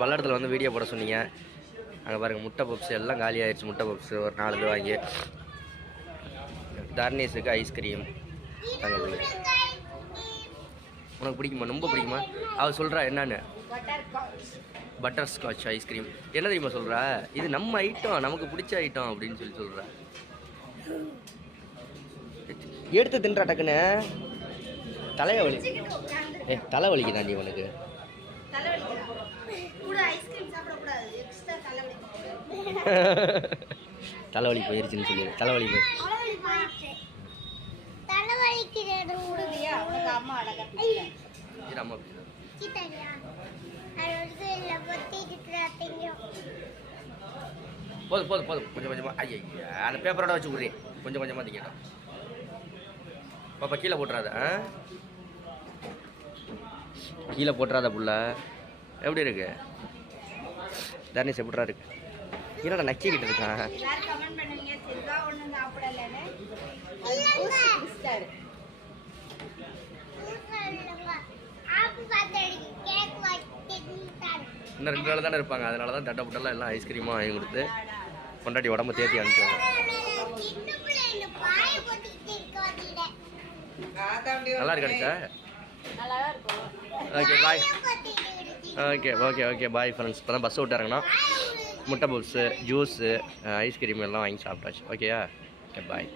பல்லடத்தில் வந்து வீடியோ போட சொன்னீங்க. அங்கே பாருங்கள் முட்டை பப்ஸ் எல்லாம் காலி ஆயிடுச்சு முட்டை பப்ஸ் ஒரு நாலு இது வாங்கி. தர்னீஸுக்கு ஐஸ்கிரீம் தங்களுக்கு உனக்கு பிடிக்குமா? ரொம்ப பிடிக்குமா? அவள் சொல்கிறா என்னன்னு? பட்டர் ஸ்காட்ச் ஐஸ்கிரீம் என்ன தெரியுமா சொல்கிறா இது நம்ம ஐட்டம் நமக்கு பிடிச்ச ஐட்டம் அப்படின்னு சொல்லி சொல்கிறா எடுத்து தின்றா டக்குன்னு. தலையை வலி ஏ தலை நீ உனக்கு? தலைவலி போயிருச்சுன்னு சொல்லி தலைவலி. போதும் போதும் போதும் கொஞ்சம் கொஞ்சமாக ஐயா அந்த பேப்பரோட வச்சு விட்றேன். கொஞ்சம் கொஞ்சமாக திங்கட்டும் பாப்பா கீழே போட்டுறாத ஆ? கீழே போட்டுறாத புள்ள. எப்படி இருக்கு? தர்ணேஷ் எப்படிரா இருக்கு. என்னடா நச்சிக்கிட்டு இருக்கான்? இன்னும் ரெண்டு நாள் தானே இருப்பாங்க. அதனால தான் தட்டை புட்டெல்லாம் எல்லாம் ஐஸ்கிரீமாக வாங்கி கொடுத்து கொண்டாடி உடம்பு தேத்தி அனுப்பிச்சாங்க நல்லா இருக்கா okay bye okay okay okay bye friends இப்போ தான் பஸ் விட்டாருங்கண்ணா முட்டை பப்ஸு ஜூஸு ஐஸ்கிரீம் எல்லாம் வாங்கி சாப்பிட்டாச்சு. ஓகேயா ஓகே பாய்